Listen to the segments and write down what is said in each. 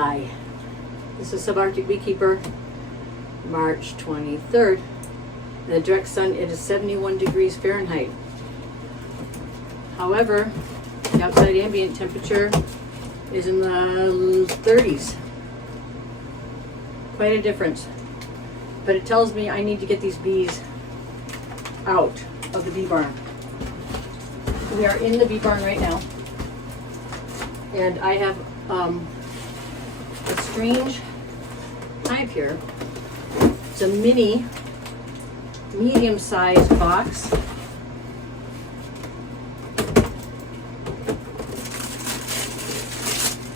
Hi, this is Subarctic Beekeeper, March 23rd. In the direct sun, it is 71 degrees Fahrenheit. However, the outside ambient temperature is in the 30s. Quite a difference. But it tells me I need to get these bees out of the bee barn. We are in the bee barn right now, and I have a strange hive here. It's a mini, medium-sized box.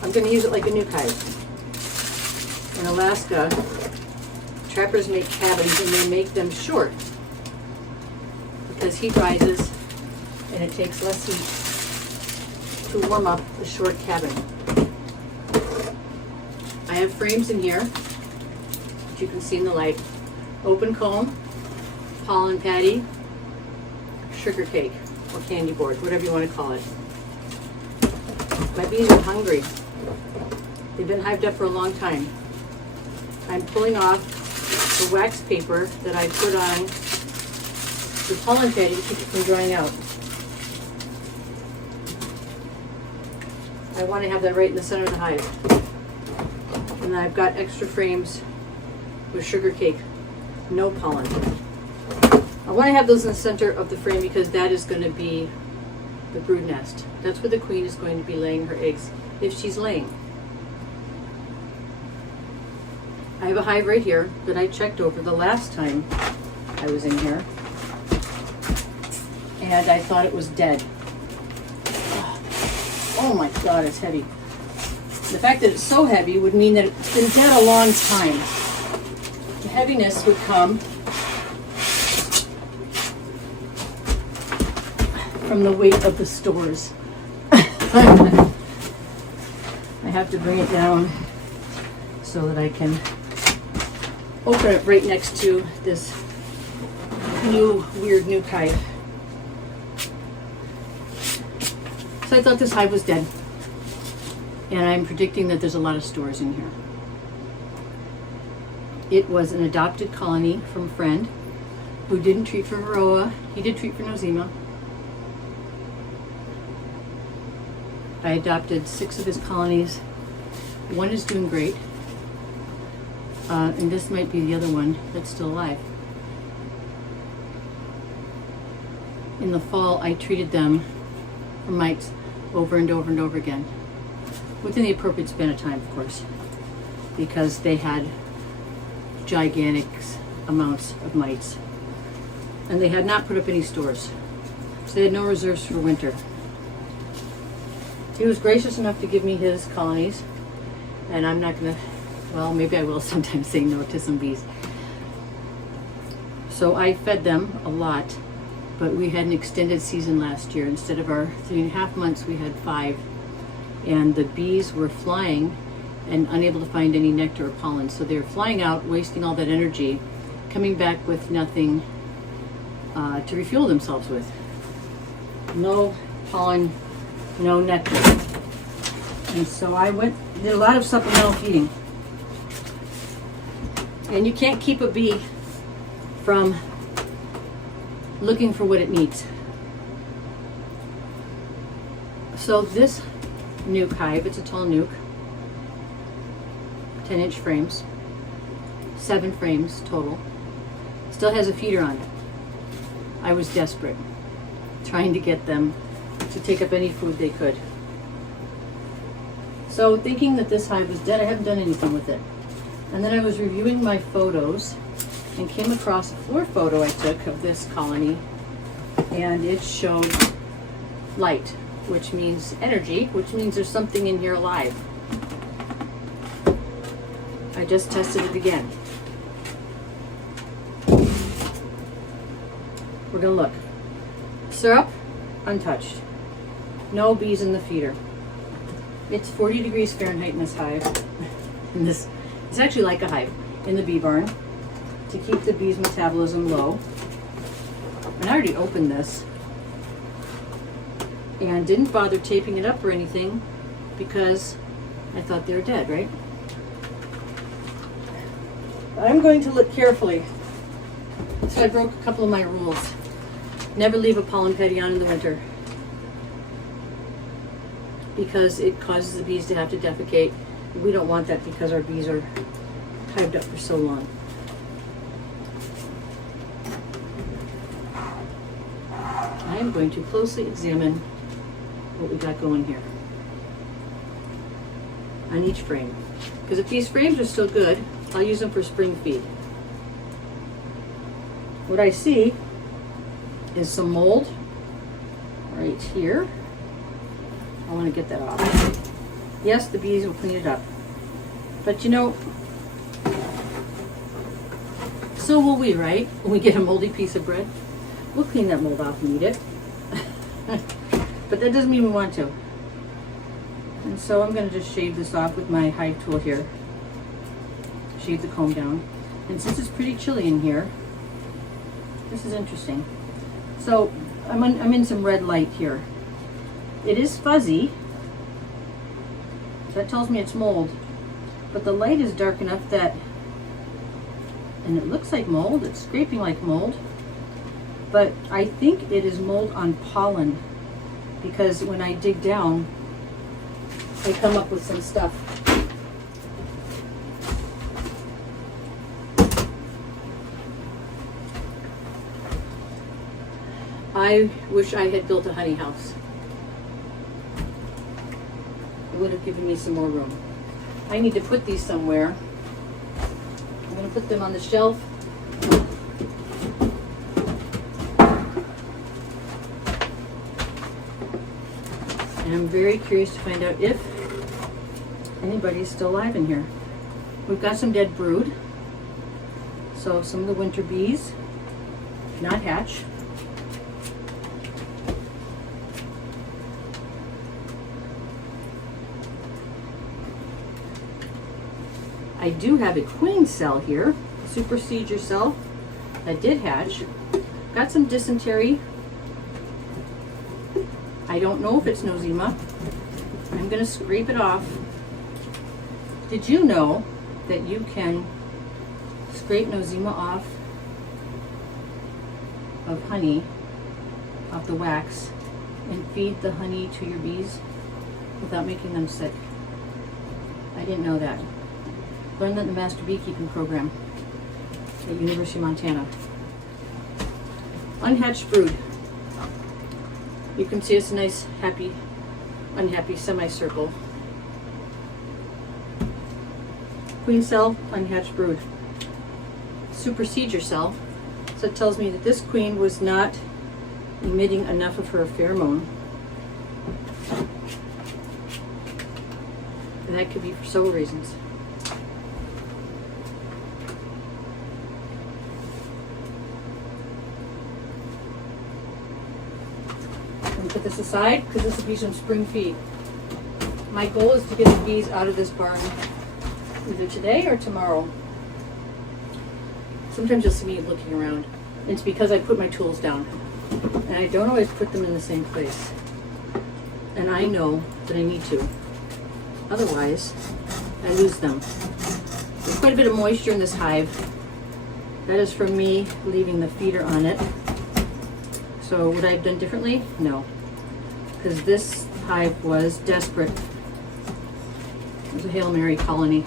I'm going to use it like a nuc hive. In Alaska, trappers make cabins and they make them short because heat rises and it takes less heat to warm up the short cabin. I have frames in here that you can see in the light. Open comb, pollen patty, sugar cake, or candy board, whatever you want to call it. My bees are hungry. They've been hived up for a long time. I'm pulling off the wax paper that I put on the pollen patty to keep it from drying out. I want to have that right in the center of the hive. And I've got extra frames with sugar cake, no pollen. I want to have those in the center of the frame because that is going to be the brood nest. That's where the queen is going to be laying her eggs, if she's laying. I have a hive right here that I checked over the last time I was in here, and I thought it was dead. Oh my God, it's heavy. The fact that it's so heavy would mean that it's been dead a long time. The heaviness would come from the weight of the stores. I have to bring it down so that I can open it right next to this new weird nuc hive. So I thought this hive was dead, and I'm predicting that there's a lot of stores in here. It was an adopted colony from a friend who didn't treat for varroa. He did treat for nosema. I adopted 6 of his colonies. One is doing great, and this might be the other one that's still alive. In the fall, I treated them for mites over and over and over again, within the appropriate span of time, of course, because they had gigantic amounts of mites, and they had not put up any stores, so they had no reserves for winter. He was gracious enough to give me his colonies, and I'm not gonna, well, maybe I will sometimes say no to some bees. So I fed them a lot, but we had an extended season last year. Instead of our 3.5 months, we had 5, and the bees were flying and unable to find any nectar or pollen. So they were flying out, wasting all that energy, coming back with nothing to refuel themselves with. No pollen, no nectar. And so I did a lot of supplemental feeding. And you can't keep a bee from looking for what it needs. So this nuc hive, it's a tall nuc, 10-inch frames, 7 frames total. Still has a feeder on it. I was desperate, trying to get them to take up any food they could. So thinking that this hive was dead, I haven't done anything with it. And then I was reviewing my photos and came across a floor photo I took of this colony, and it showed light, which means energy, which means there's something in here alive. I just tested it again. We're gonna look. Syrup, untouched. No bees in the feeder. It's 40 degrees Fahrenheit in this hive. And this is actually like a hive in the bee barn to keep the bees' metabolism low. And I already opened this and didn't bother taping it up or anything because I thought they were dead, right? I'm going to look carefully. So I broke a couple of my rules. Never leave a pollen petty on in the winter, because it causes the bees to have to defecate. We don't want that because our bees are hived up for so long. I am going to closely examine what we got going here on each frame, because if these frames are still good, I'll use them for spring feed. What I see is some mold right here. I want to get that off. Yes, the bees will clean it up, but you know, so will we, right? When we get a moldy piece of bread, we'll clean that mold off and eat it. But that doesn't mean we want to. And so I'm going to just shave this off with my hive tool here. Shave the comb down. And since it's pretty chilly in here, this is interesting. So I'm in some red light here. It is fuzzy. That tells me it's mold. But the light is dark enough that, and it looks like mold, it's scraping like mold. But I think it is mold on pollen, because when I dig down, I come up with some stuff. I wish I had built a honey house. It would have given me some more room. I need to put these somewhere. I'm going to put them on the shelf. And I'm very curious to find out if anybody's still alive in here. We've got some dead brood. So some of the winter bees did not hatch. I do have a queen cell here, a supersedure cell that did hatch. Got some dysentery. I don't know if it's nosema. I'm going to scrape it off. Did you know that you can scrape nosema off of honey, off the wax, and feed the honey to your bees without making them sick? I didn't know that. Learned that in the Master Beekeeping Program at University of Montana. Unhatched brood. You can see it's a nice, happy, unhappy semicircle. Queen cell, unhatched brood. Supersedure cell. So it tells me that this queen was not emitting enough of her pheromone. And that could be for several reasons. Put this aside because this will be some spring feed. My goal is to get the bees out of this barn either today or tomorrow. Sometimes you'll see me looking around. It's because I put my tools down and I don't always put them in the same place. And I know that I need to. Otherwise, I lose them. There's quite a bit of moisture in this hive. That is from me leaving the feeder on it. So would I have done differently? No. Because this hive was desperate. It was a Hail Mary colony.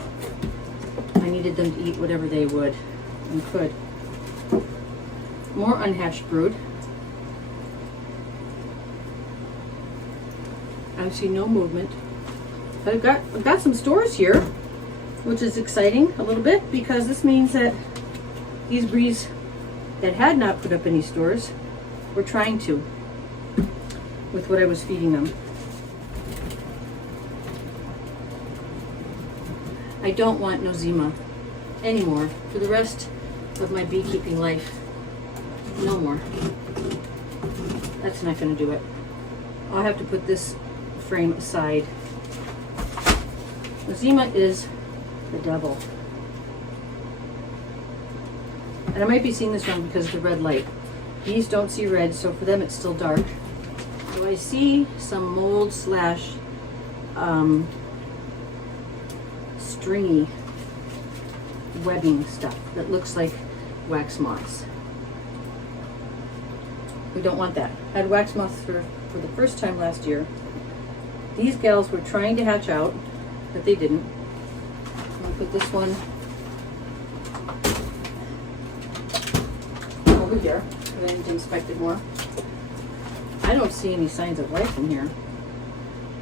I needed them to eat whatever they would and could. More unhatched brood. I see no movement. But I've got some stores here, which is exciting a little bit, because this means that these bees that had not put up any stores were trying to, with what I was feeding them. I don't want nosema anymore for the rest of my beekeeping life. No more. That's not going to do it. I'll have to put this frame aside. Nosema is the devil. And I might be seeing this wrong because of the red light. Bees don't see red, so for them it's still dark. So I see some mold slash stringy webbing stuff that looks like wax moths. We don't want that. I had wax moths for the first time last year. These gals were trying to hatch out, but they didn't. I'm gonna put this one over here. I didn't inspect it more. I don't see any signs of life in here.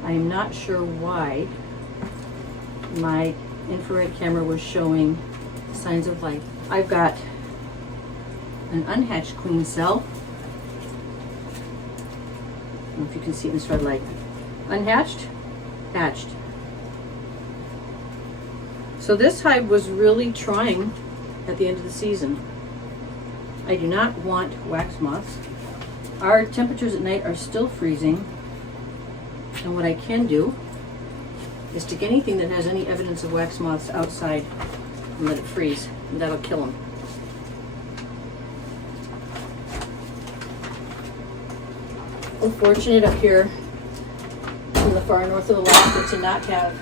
I am not sure why my infrared camera was showing signs of life. I've got an unhatched queen cell. I don't know if you can see it in this red light. Unhatched, hatched. So this hive was really trying at the end of the season. I do not want wax moths. Our temperatures at night are still freezing. And what I can do is stick anything that has any evidence of wax moths outside and let it freeze, and that'll kill them. We're fortunate up here in the far north of Alaska to not have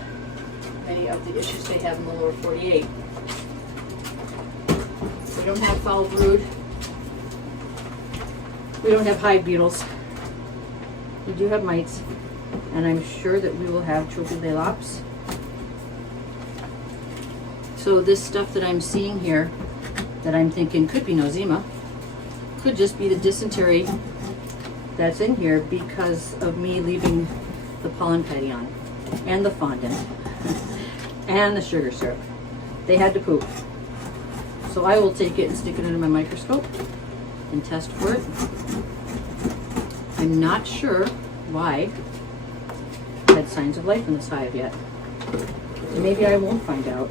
many of the issues they have in the lower 48. We don't have foul brood. We don't have hive beetles. We do have mites, and I'm sure that we will have Tropidelaps. So this stuff that I'm seeing here, that I'm thinking could be nosema, could just be the dysentery that's in here because of me leaving the pollen patty on, and the fondant, and the sugar syrup. They had to poop. So I will take it and stick it under my microscope and test for it. I'm not sure why I had signs of life in this hive yet. Maybe I won't find out.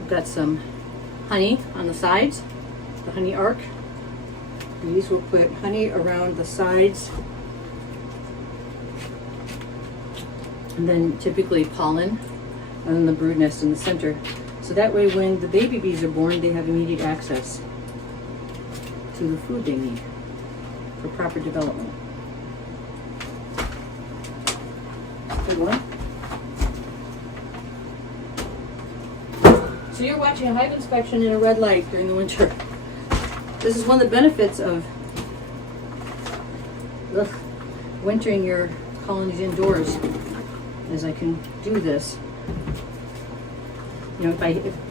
I've got some honey on the sides, the honey arc. These will put honey around the sides, and then typically pollen, and then the brood nest in the center. So that way when the baby bees are born, they have immediate access to the food they need for proper development. Good one. So you're watching a hive inspection in a red light during the winter. This is one of the benefits of wintering your colonies indoors, as I can do this. You know,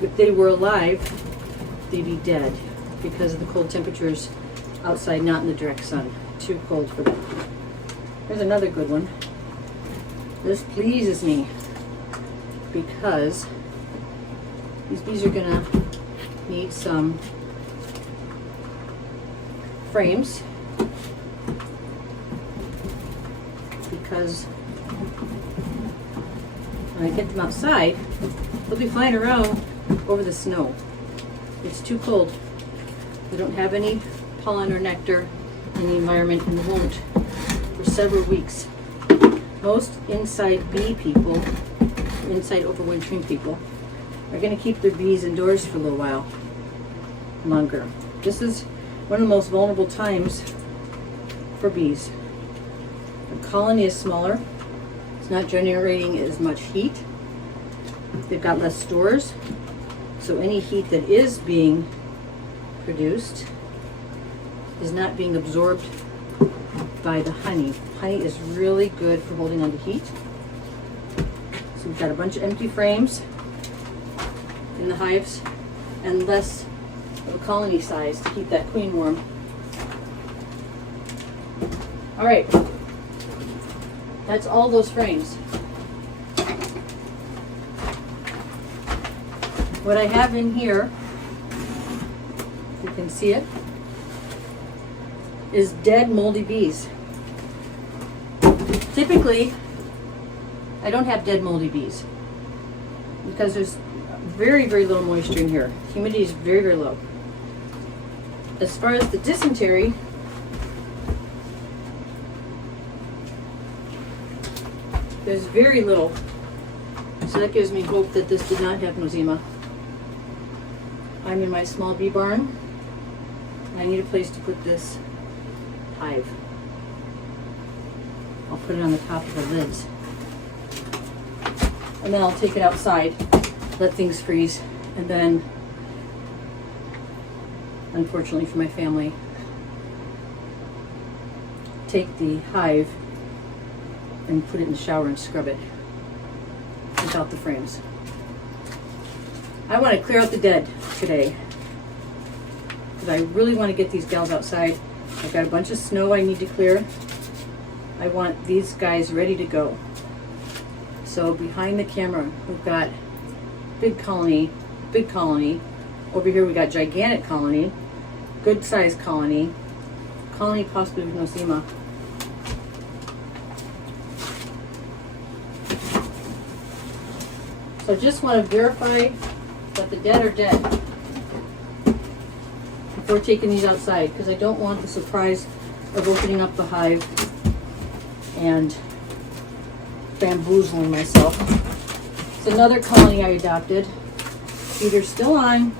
if they were alive, they'd be dead because of the cold temperatures outside, not in the direct sun. Too cold for them. Here's another good one. This pleases me because these bees are gonna need some frames, because when I get them outside, they'll be flying around over the snow. It's too cold. We don't have any pollen or nectar in the environment, and we won't for several weeks. Most inside bee people, inside overwintering people, are going to keep their bees indoors for a little while longer. This is one of the most vulnerable times for bees. The colony is smaller. It's not generating as much heat. They've got less stores. So any heat that is being produced is not being absorbed by the honey. Honey is really good for holding on to heat. So we've got a bunch of empty frames in the hives and less of a colony size to keep that queen warm. All right, that's all those frames. What I have in here, if you can see it, is dead moldy bees. Typically, I don't have dead moldy bees because there's very, very little moisture in here. Humidity is very, very low. As far as the dysentery, there's very little. So that gives me hope that this did not have nosema. I'm in my small bee barn. I need a place to put this hive. I'll put it on the top of the lids. And then I'll take it outside, let things freeze, and then, unfortunately for my family, take the hive and put it in the shower and scrub it without the frames. I want to clear out the dead today because I really want to get these gals outside. I've got a bunch of snow I need to clear. I want these guys ready to go. So behind the camera, we've got big colony. Over here we got gigantic colony, good sized colony possibly with nosema. So I just want to verify that the dead are dead before taking these outside, because I don't want the surprise of opening up the hive and bamboozling myself. It's another colony I adopted. Feeder's still on.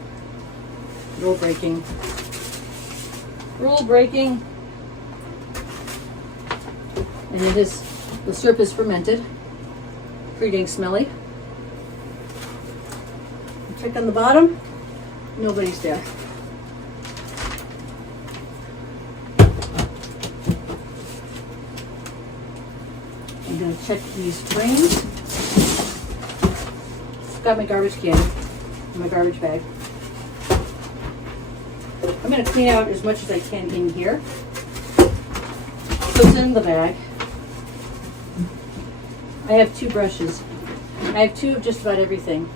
Rule breaking. And it is, the syrup is fermented. Pretty dang smelly. Check on the bottom. Nobody's there. I'm going to check these frames. Got my garbage can and my garbage bag. I'm going to clean out as much as I can in here. What's in the bag? I have 2 brushes. I have 2 of just about everything.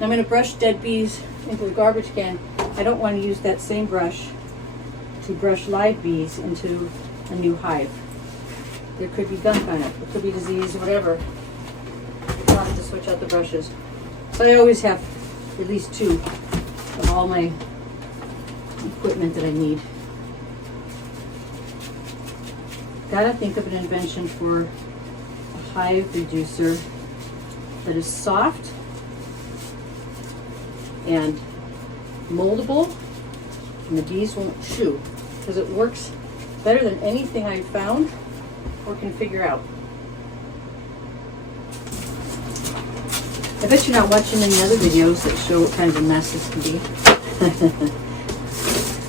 I'm going to brush dead bees into the garbage can. I don't want to use that same brush to brush live bees into a new hive. There could be gunk on it. There could be disease, whatever. I'll have to switch out the brushes. So I always have at least 2 of all my equipment that I need. Gotta think of an invention for a hive reducer that is soft and moldable, and the bees won't chew, because it works better than anything I've found or can figure out. I bet you're not watching any other videos that show what kinds of mess this can be.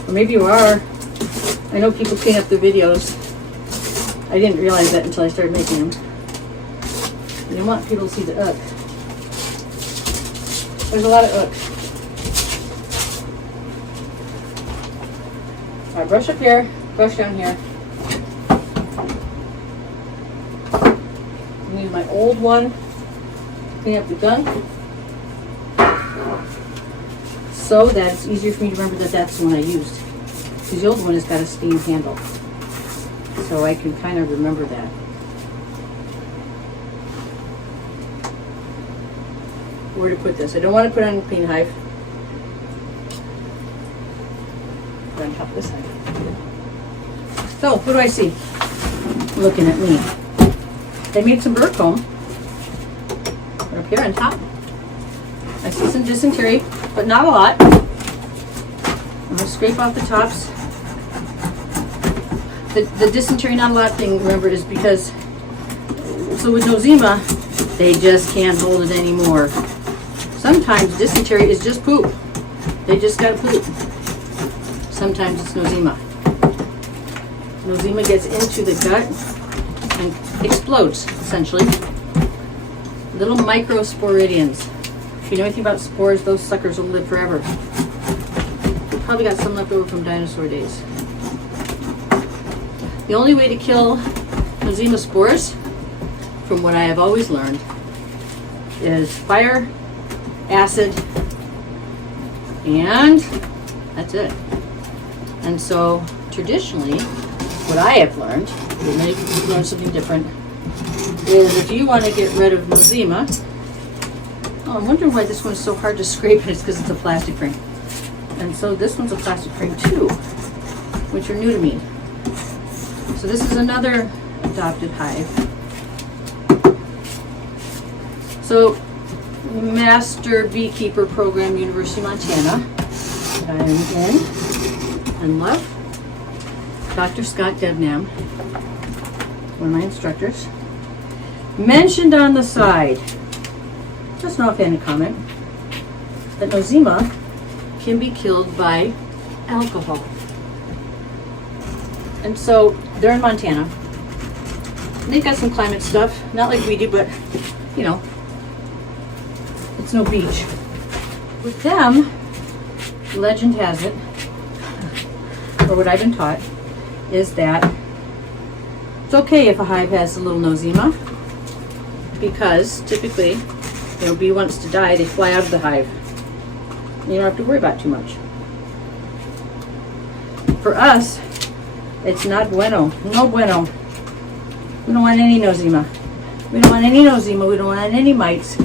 Or maybe you are. I know people clean up their videos. I didn't realize that until I started making them. And I want people to see the ook. There's a lot of ook. Alright, brush up here, brush down here. I'm using my old one, clean up the gunk, so that it's easier for me to remember that that's the one I used. Because the old one has got a steam handle, so I can kind of remember that. Where to put this? I don't want to put it on a clean hive. Put it on top of this hive. So, what do I see? Looking at me. They made some bird comb. Right up here on top. I see some dysentery, but not a lot. I'm going to scrape off the tops. The dysentery not a lot thing, remember, is because, so with nosema, they just can't hold it anymore. Sometimes dysentery is just poop. They just gotta poop. Sometimes it's nosema. Nosema gets into the gut and explodes, essentially. Little microsporidians. If you know anything about spores, those suckers will live forever. We probably got some left over from dinosaur days. The only way to kill nosema spores, from what I have always learned, is fire, acid, and that's it. And so traditionally, what I have learned, and many people learn something different, is if you want to get rid of nosema, oh, I'm wondering why this one's so hard to scrape. It's because it's a plastic frame. And so this one's a plastic frame too, which are new to me. So this is another adopted hive. So Master Beekeeper Program, University of Montana, that I am in and love. Dr. Scott Debnam. one of my instructors, mentioned on the side, just an offhand comment, that nosema can be killed by alcohol. And so they're in Montana. And they've got some climate stuff, not like we do, but you know, it's no beach. With them, legend has it, or what I've been taught, is that it's okay if a hive has a little nosema, because typically, when a bee wants to die, they fly out of the hive. You don't have to worry about too much. For us, it's not bueno, no bueno. We don't want any nosema. We don't want any nosema. We don't want any mites.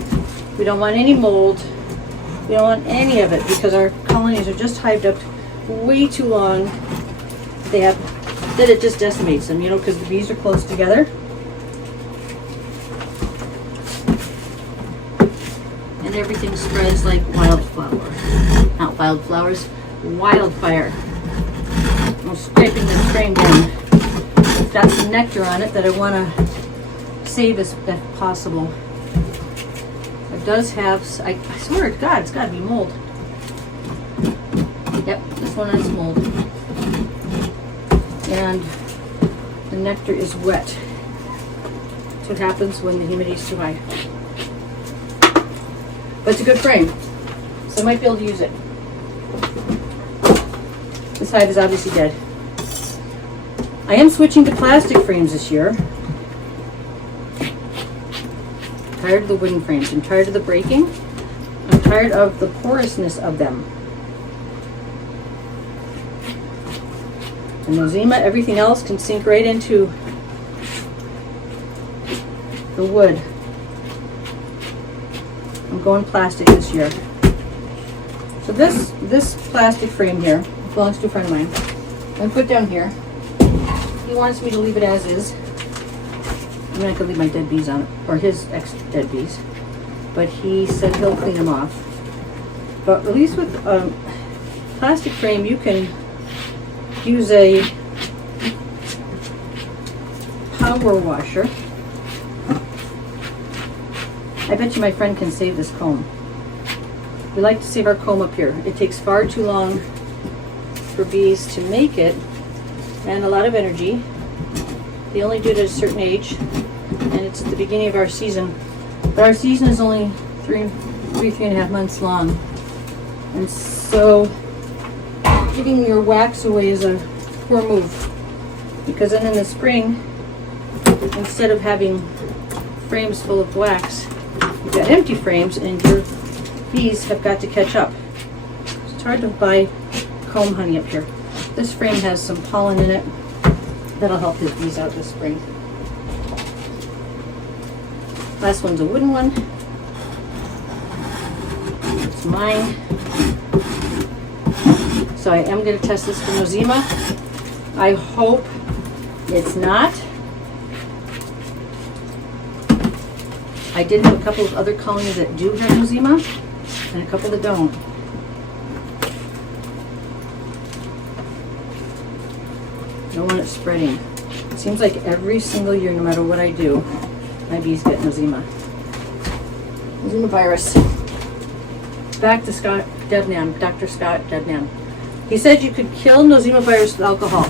We don't want any mold. We don't want any of it because our colonies are just hived up way too long. They have, that it just decimates them, you know, because the bees are close together. And everything spreads like wildflower. Not wildflowers, wildfire. I'm scraping this frame down. It's got some nectar on it that I want to save as best possible. It does have, I swear to God, it's got to be mold. Yep, this one has mold. And the nectar is wet. That's what happens when the humidity is too high. But it's a good frame, so I might be able to use it. This hive is obviously dead. I am switching to plastic frames this year. I'm tired of the wooden frames. I'm tired of the breaking. I'm tired of the porousness of them. The nosema, everything else can sink right into the wood. I'm going plastic this year. So this plastic frame here belongs to a friend of mine. I'm put down here. He wants me to leave it as is. I'm not gonna leave my dead bees on it, or his ex-dead bees. But he said he'll clean them off. But at least with a plastic frame, you can use a power washer. I bet you my friend can save this comb. We like to save our comb up here. It takes far too long for bees to make it, and a lot of energy. They only do it at a certain age, and it's at the beginning of our season. But our season is only three and a half months long. And so giving your wax away is a poor move. Because then in the spring, instead of having frames full of wax, you've got empty frames and your bees have got to catch up. It's hard to buy comb honey up here. This frame has some pollen in it that'll help his bees out this spring. Last one's a wooden one. It's mine. So I am going to test this for nosema. I hope it's not. I did have a couple of other colonies that do have nosema and a couple that don't. Don't want it spreading. It seems like every single year, no matter what I do, my bees get nosema. Nosema virus. Back to Scott Debnam, Dr. Scott Debnam. He said you could kill nosema virus with alcohol.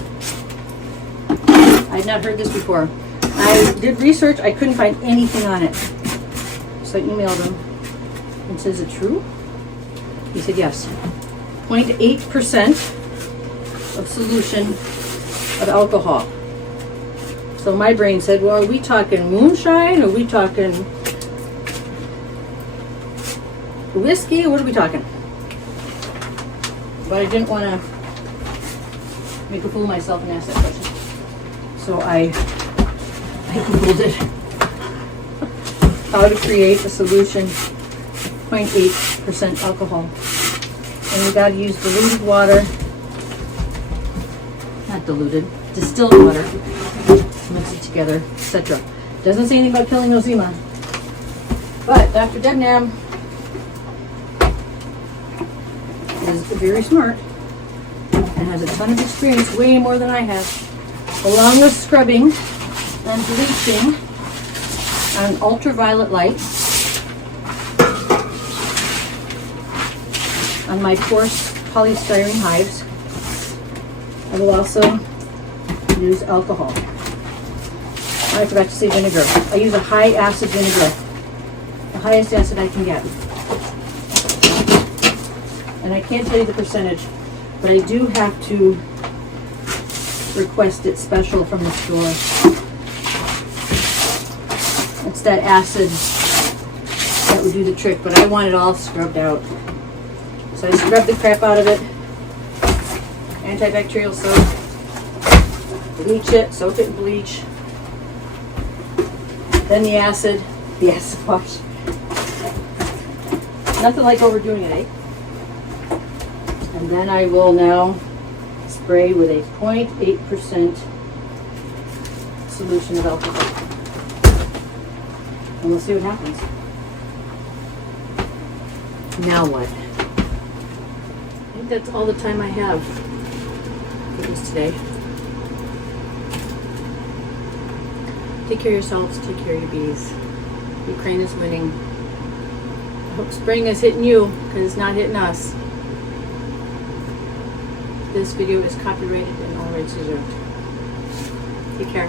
I'd not heard this before. I did research, I couldn't find anything on it. So I emailed him and said, is it true? He said yes. 0.8% of solution of alcohol. So my brain said, well, are we talking moonshine? Are we talking whiskey? What are we talking? But I didn't want to make a fool of myself and ask that question. So I Googled it. How to create a solution 0.8% alcohol. And you got to use diluted water. Not diluted, distilled water. Mix it together, etc. Doesn't say anything about killing nosema. But Dr. Debnam is very smart and has a ton of experience, way more than I have, along with scrubbing I'm bleaching on ultraviolet light on my coarse polystyrene hives. I will also use alcohol. I forgot to say vinegar. I use a high acid vinegar, the highest acid I can get. And I can't tell you the percentage, but I do have to request it special from the store. It's that acid that would do the trick, but I want it all scrubbed out. So I scrub the crap out of it. Antibacterial soap. Bleach it, soak it in bleach. Then the acid wash. Nothing like overdoing it, eh? And then I will now spray with a 0.8% solution of alcohol. And we'll see what happens. Now what? I think that's all the time I have for this today. Take care of yourselves, take care of your bees. Ukraine is winning. I hope spring is hitting you, because it's not hitting us. This video is copyrighted and all rights reserved. Take care.